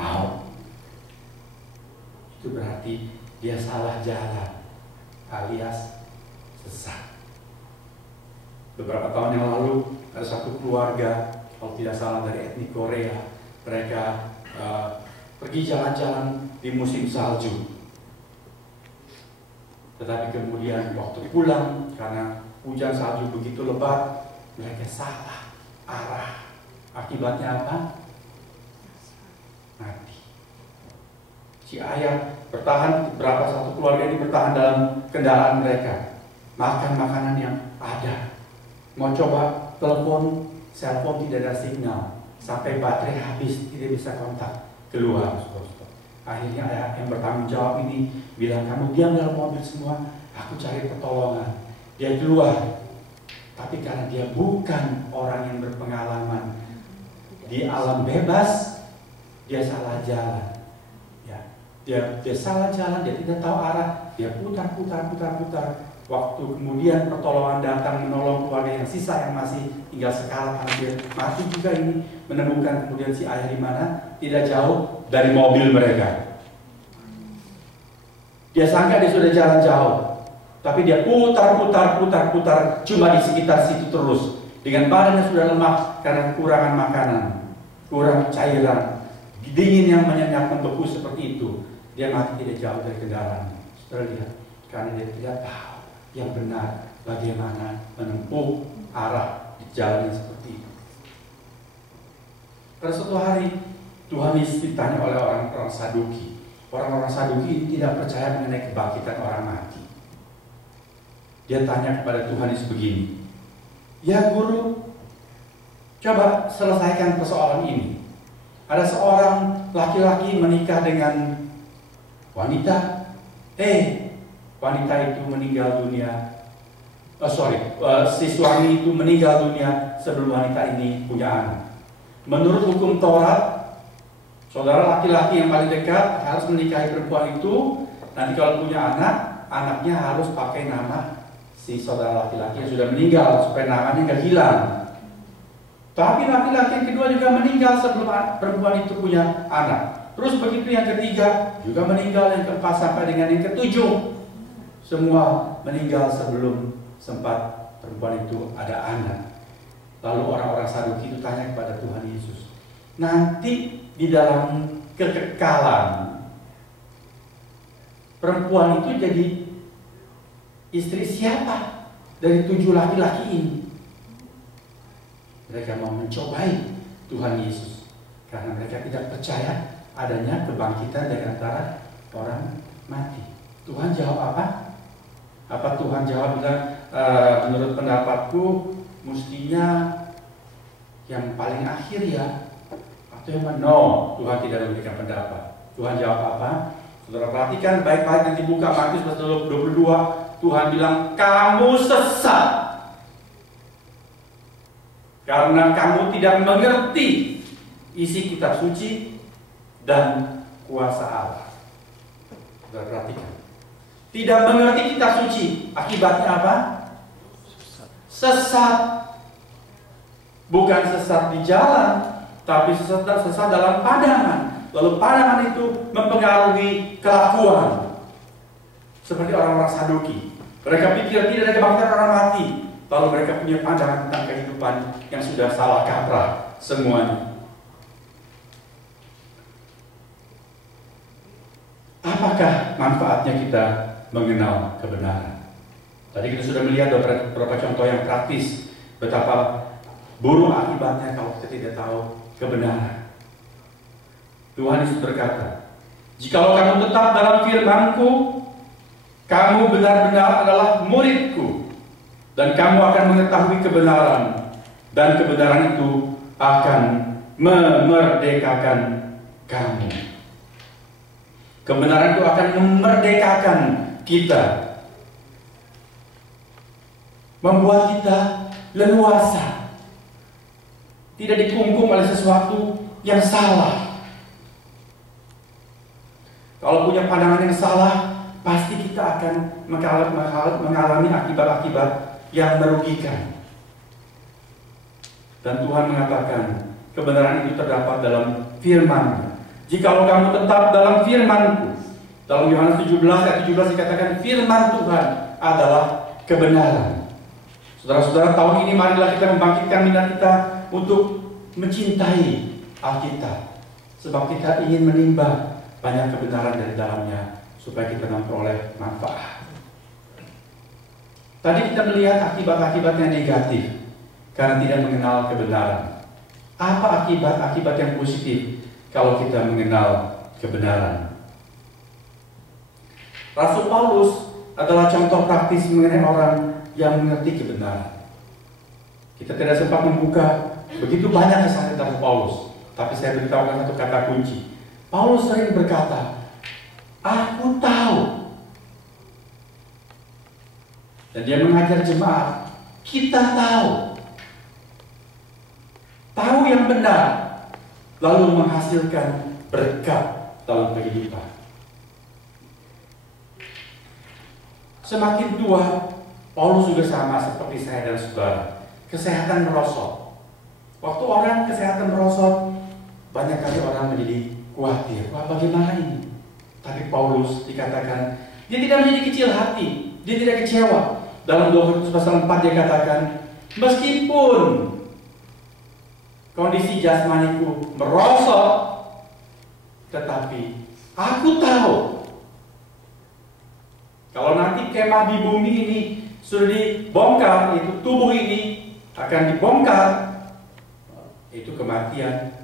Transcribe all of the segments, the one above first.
mau. Itu berarti dia salah jalan, alias sesat. Beberapa tahun yang lalu ada satu keluarga, kalau tidak salah dari etnik Korea, mereka pergi jalan-jalan di musim salju. Tetapi kemudian waktu pulang, karena hujan salju begitu lebat, mereka salah arah. Akibatnya apa? Mati. Si ayah bertahan, satu keluarga ini bertahan dalam kendaraan mereka, makan makanan yang ada. Mau coba telepon, cellphone tidak ada sinyal, sampai baterai habis, tidak bisa kontak, keluar. Akhirnya ayah yang bertanggung jawab ini bilang, kamu diam dalam mobil semua, aku cari pertolongan. Dia keluar, tapi karena dia bukan orang yang berpengalaman di alam bebas, dia salah jalan. Dia salah jalan, dia tidak tahu arah, dia putar. Waktu kemudian pertolongan datang menolong keluarga yang sisa yang masih tinggal sekarat, hampir mati juga ini, menemukan kemudian si ayah di mana? Tidak jauh dari mobil mereka. Dia sangka dia sudah jalan jauh, tapi dia putar, cuma di sekitar situ terus, dengan badannya sudah lemah karena kekurangan makanan, kurang cairan, dingin yang menyengat, membeku seperti itu. Dia mati tidak jauh dari kendaraan. Saudara lihat, karena dia tidak tahu yang benar bagaimana menempuh arah di jalan yang seperti itu. Pada suatu hari Tuhan Yesus ditanya oleh orang-orang Saduki. Orang-orang Saduki tidak percaya mengenai kebangkitan orang mati. Dia tanya kepada Tuhan Yesus begini, ya guru, coba selesaikan persoalan ini. Ada seorang laki-laki menikah dengan wanita, wanita itu meninggal dunia. Si suami itu meninggal dunia sebelum wanita ini punya anak. Menurut hukum Taurat, saudara laki-laki yang paling dekat harus menikahi perempuan itu. Nanti kalau punya anak, anaknya harus pakai nama si saudara laki-laki yang sudah meninggal supaya namanya nggak hilang. Tapi laki-laki yang kedua juga meninggal sebelum perempuan itu punya anak. Terus begitu yang ketiga juga meninggal, yang keempat sampai dengan yang ketujuh, semua meninggal sebelum sempat perempuan itu ada anak. Lalu orang-orang Saduki itu tanya kepada Tuhan Yesus, nanti di dalam kekekalan perempuan itu jadi istri siapa dari 7 laki-laki ini? Mereka mau mencobai Tuhan Yesus karena mereka tidak percaya adanya kebangkitan dari antara orang mati. Tuhan jawab apa? Apa Tuhan jawab bilang, menurut pendapatku mestinya yang paling akhir ya? Atau yang mana? No, Tuhan tidak memberikan pendapat. Tuhan jawab apa? Saudara perhatikan baik-baik, nanti buka Matius pasal 22. Tuhan bilang, kamu sesat karena kamu tidak mengerti isi kitab suci dan kuasa Allah. Sudah perhatikan, tidak mengerti kitab suci, akibatnya apa? Sesat. Bukan sesat di jalan, tapi sesat dalam pandangan. Lalu pandangan itu mempengaruhi kelakuan. Seperti orang-orang Saduki, mereka pikir tidak ada kebangkitan orang mati, lalu mereka punya pandangan tentang kehidupan yang sudah salah kaprah semuanya. Apakah manfaatnya kita mengenal kebenaran? Tadi kita sudah melihat beberapa contoh yang praktis betapa buruk akibatnya kalau kita tidak tahu kebenaran. Tuhan Yesus berkata, jikalau kamu tetap dalam firman-Ku, kamu benar-benar adalah murid-Ku, dan kamu akan mengetahui kebenaran, dan kebenaran itu akan memerdekakan kamu. Kebenaran itu akan memerdekakan kita, membuat kita leluasa, tidak dikungkung oleh sesuatu yang salah. Kalau punya pandangan yang salah, pasti kita akan mengalami akibat-akibat yang merugikan. Dan Tuhan mengatakan kebenaran itu terdapat dalam firman. Jikalau kamu tetap dalam firman-Ku. Dalam Yohanes 17 ayat 17 dikatakan firman Tuhan adalah kebenaran. Saudara-saudara, tahun ini marilah kita membangkitkan minat kita untuk mencintai Alkitab. Sebab kita ingin menimba banyak kebenaran dari dalamnya supaya kita memperoleh manfaat. Tadi kita melihat akibat-akibat yang negatif karena tidak mengenal kebenaran. Apa akibat-akibat yang positif kalau kita mengenal kebenaran? Rasul Paulus adalah contoh praktis mengenai orang yang mengerti kebenaran. Kita tidak sempat membuka begitu banyak kisah tentang Paulus, tapi saya beritahukan satu kata kunci. Paulus sering berkata, "Aku tahu." Dan dia mengajar jemaat, kita tahu. Tahu yang benar, lalu menghasilkan berkat dalam kehidupan. Semakin tua, Paulus juga sama seperti saya dan saudara. Kesehatan merosot. Waktu orang kesehatan merosot, banyak kali orang menjadi khawatir. Wah, bagaimana ini? Tapi Paulus dikatakan, dia tidak menjadi kecil hati. Dia tidak kecewa. Dalam 2 Korintus pasal 4 dia katakan, meskipun kondisi jasmaniku merosot, tetapi aku tahu kalau nanti kemah di bumi ini sudah dibongkar, itu tubuh ini akan dibongkar, itu kematian.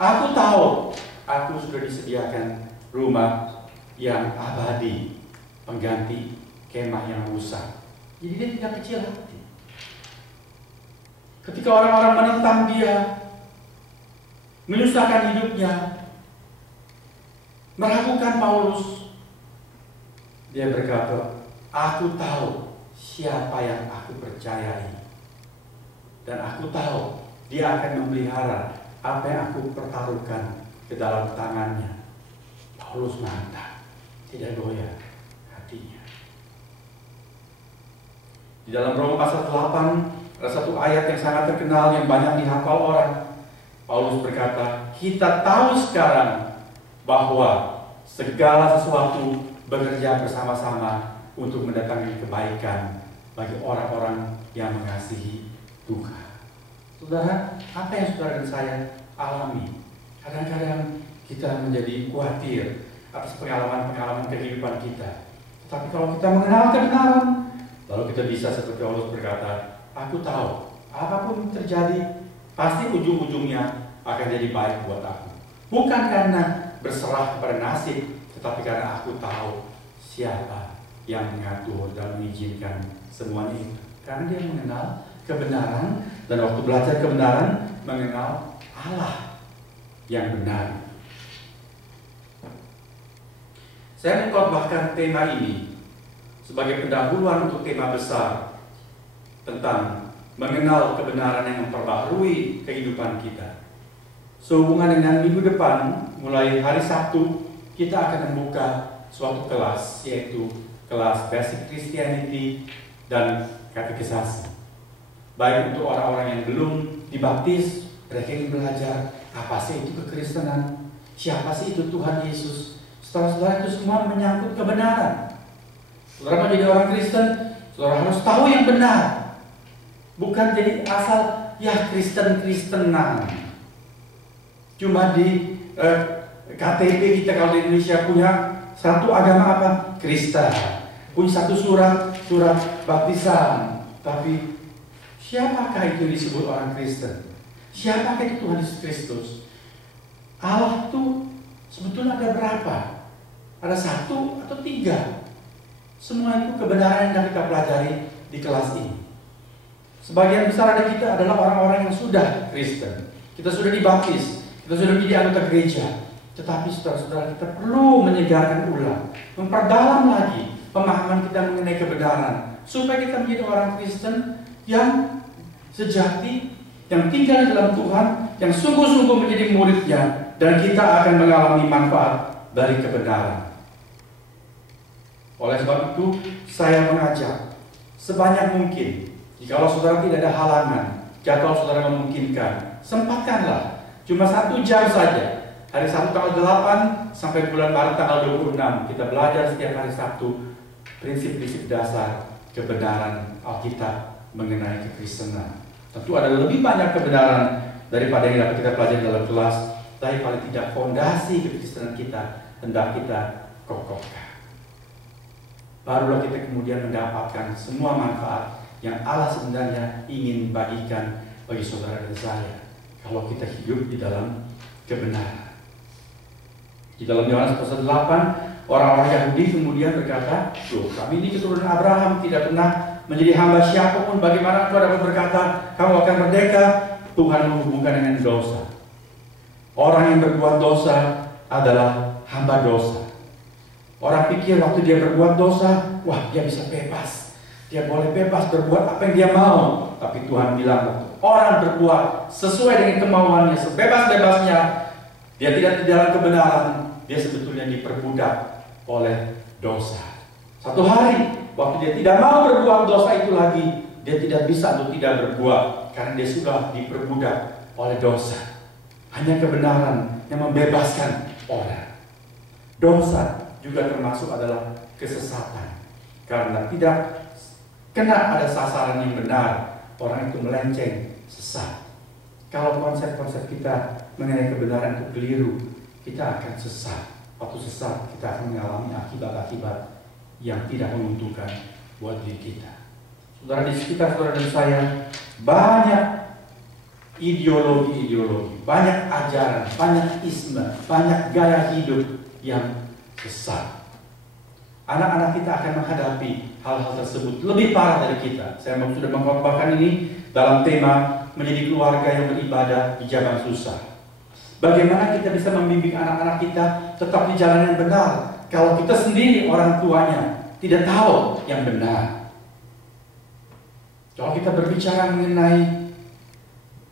Aku tahu, aku sudah disediakan rumah yang abadi, pengganti kemah yang rusak. Jadi dia tidak kecil hati. Ketika orang-orang menentang dia, menyusahkan hidupnya, meragukan Paulus, dia berkata, aku tahu siapa yang aku percayai. Dan aku tahu dia akan memelihara apa yang aku pertaruhkan ke dalam tangannya. Paulus mantap, tidak goyah hatinya. Di dalam Roma pasal 8 ada satu ayat yang sangat terkenal yang banyak dihafal orang. Paulus berkata, kita tahu sekarang bahwa segala sesuatu bekerja bersama-sama untuk mendatangkan kebaikan bagi orang-orang yang mengasihi Tuhan. Saudara, apa yang saudara dan saya alami? Kadang-kadang kita menjadi khawatir atas pengalaman-pengalaman kehidupan kita. Tetapi kalau kita mengenal kebenaran, lalu kita bisa seperti Paulus berkata, aku tahu apapun terjadi, pasti ujung-ujungnya akan jadi baik buat aku. Bukan karena berserah kepada nasib, tetapi karena aku tahu siapa yang mengatur dan mengizinkan semuanya itu. Karena dia mengenal kebenaran, dan waktu belajar kebenaran, mengenal Allah yang benar. Saya mengkhotbahkan tema ini sebagai pendahuluan untuk tema besar tentang mengenal kebenaran yang memperbaharui kehidupan kita. Sehubungan dengan minggu depan, mulai hari Sabtu, kita akan membuka suatu kelas, yaitu kelas Basic Christianity dan Katekisasi. Baik untuk orang-orang yang belum dibaptis, mereka ingin belajar apa sih itu kekristenan, siapa sih itu Tuhan Yesus. Saudara-saudara, itu semua menyangkut kebenaran. Saudara menjadi orang Kristen, saudara harus tahu yang benar. Bukan jadi asal ya Kristen-Kristenan. Cuma di KTP kita kalau di Indonesia punya satu agama apa? Kristen. Punya satu surat baptisan. Tapi siapakah itu disebut orang Kristen? Siapakah itu Tuhan Yesus Kristus? Allah itu sebetulnya ada berapa? Ada 1 atau 3? Semua itu kebenaran yang kita pelajari di kelas ini. Sebagian besar dari kita adalah orang-orang yang sudah Kristen. Kita sudah dibaptis, kita sudah menjadi anggota gereja. Tetapi saudara-saudara, kita perlu menyegarkan ulang, memperdalam lagi pemahaman kita mengenai kebenaran, supaya kita menjadi orang Kristen yang sejati, yang tinggal dalam Tuhan, yang sungguh-sungguh menjadi muridnya, dan kita akan mengalami manfaat dari kebenaran. Oleh sebab itu, saya mengajak sebanyak mungkin, jikalau saudara tidak ada halangan, jikalau saudara memungkinkan, sempatkanlah cuma 1 jam saja Hari Sabtu tanggal 8 sampai bulan Maret tanggal 26 kita belajar setiap hari Sabtu prinsip-prinsip dasar kebenaran Alkitab mengenai kekristenan. Tentu ada lebih banyak kebenaran daripada yang dapat kita pelajari dalam kelas, tapi paling tidak fondasi kekristenan kita hendak kita kokohkan. Barulah kita kemudian mendapatkan semua manfaat yang Allah sebenarnya ingin bagikan bagi saudara dan saya kalau kita hidup di dalam kebenaran. Di dalam Yohanes pasal 8, orang-orang Yahudi kemudian berkata, "Loh, kami ini keturunan Abraham, tidak pernah menjadi hamba siapapun. Bagaimana engkau dapat berkata, kamu akan merdeka?" Tuhan menghubungkan dengan dosa. Orang yang berbuat dosa adalah hamba dosa. Orang pikir waktu dia berbuat dosa, wah, dia bisa bebas. Dia boleh bebas berbuat apa yang dia mau. Tapi Tuhan bilang, waktu orang berbuat sesuai dengan kemauannya, sebebas-bebasnya, dia tidak di dalam kebenaran, dia sebetulnya diperbudak oleh dosa. Satu hari, waktu dia tidak mau berbuat dosa itu lagi, dia tidak bisa untuk tidak berbuat, karena dia sudah diperbudak oleh dosa. Hanya kebenaran yang membebaskan orang. Dosa juga termasuk adalah kesesatan. Karena tidak kena ada sasaran yang benar, orang itu melenceng, sesat. Kalau konsep-konsep kita mengenai kebenaran itu keliru, kita akan sesat. Waktu sesat, kita akan mengalami akibat-akibat yang tidak menguntungkan buat diri kita. Saudara di sekitar saudara dan saya, banyak ideologi-ideologi, banyak ajaran, banyak isme, banyak gaya hidup yang sesat. Anak-anak kita akan menghadapi hal-hal tersebut lebih parah dari kita. Saya sudah mengkhotbahkan ini dalam tema menjadi keluarga yang beribadah di zaman susah. Bagaimana kita bisa membimbing anak-anak kita tetap di jalan yang benar kalau kita sendiri orang tuanya tidak tahu yang benar. Kalau kita berbicara mengenai,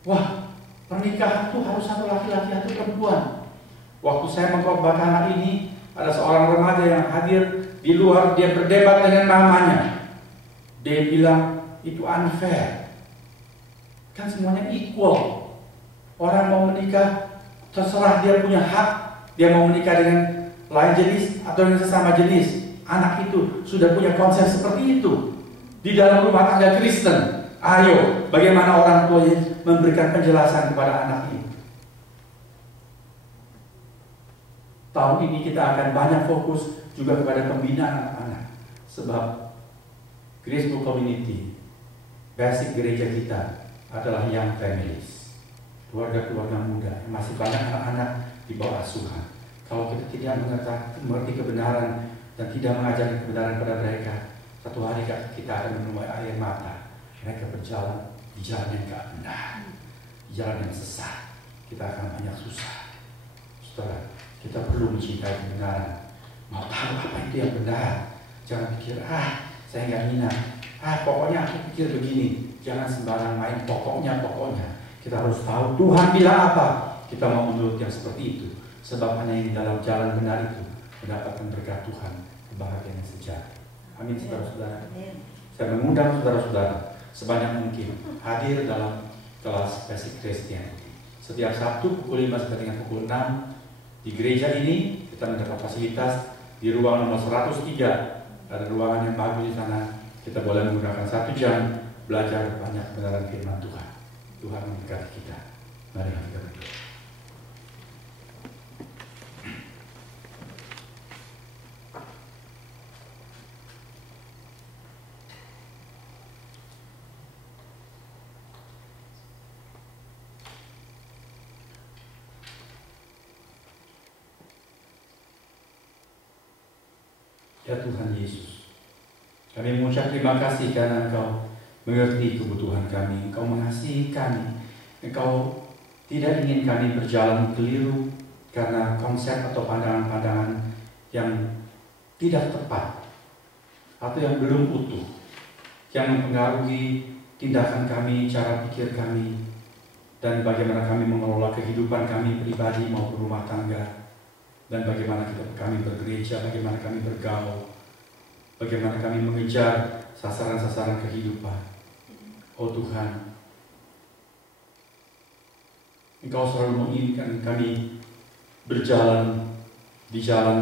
wah, pernikahan itu harus satu laki-laki atau perempuan. Waktu saya mengkhotbahkan anak ini, ada seorang remaja yang hadir di luar, dia berdebat dengan mamanya. Dia bilang itu unfair. Kan semuanya equal. Orang mau menikah terserah, dia punya hak. Dia mau menikah dengan lain jenis atau dengan sesama jenis. Anak itu sudah punya konsep seperti itu. Di dalam rumah tangga Kristen, ayo, bagaimana orang tuanya memberikan penjelasan kepada anak ini. Tahun ini kita akan banyak fokus juga kepada pembinaan anak-anak. Sebab Graceful Community, basic gereja kita adalah young families, keluarga-keluarga muda yang masih banyak anak-anak di bawah asuhan. Kalau kita tidak mengerti kebenaran dan tidak mengajarkan kebenaran pada mereka, satu hari kita akan menuai air mata. Mereka berjalan di jalan yang tidak benar, di jalan yang sesat. Kita akan banyak susah. Saudara, kita perlu mencintai kebenaran. Mau tahu apa itu yang benar. Jangan pikir, saya nggak minat. Pokoknya aku pikir begini. Jangan sembarang main pokoknya. Kita harus tahu Tuhan bilang apa. Kita mau menurut yang seperti itu. Sebab hanya yang di dalam jalan benar itu mendapatkan berkat Tuhan, kebahagiaan yang sejati. Amin, saudara-saudara. Saya mengundang saudara-saudara sebanyak mungkin hadir dalam kelas Basic Christianity. Setiap Sabtu pukul 5 sampai dengan pukul 6 di gereja ini kita mendapat fasilitas di ruangan nomor 103. Ada ruangan yang bagus di sana. Kita boleh menggunakan 1 jam belajar banyak kebenaran firman Tuhan. Tuhan memberkati kita. Mari kita berdoa. Ya Tuhan Yesus, kami mengucap terima kasih karena Engkau mengerti kebutuhan kami, Engkau mengasihi kami, Engkau tidak ingin kami berjalan keliru karena konsep atau pandangan-pandangan yang tidak tepat atau yang belum utuh, yang mempengaruhi tindakan kami, cara pikir kami, dan bagaimana kami mengelola kehidupan kami pribadi maupun rumah tangga. Dan bagaimana kami bergereja, bagaimana kami bergaul, bagaimana kami mengejar sasaran-sasaran kehidupan. Oh Tuhan, Engkau selalu menginginkan kami berjalan di jalan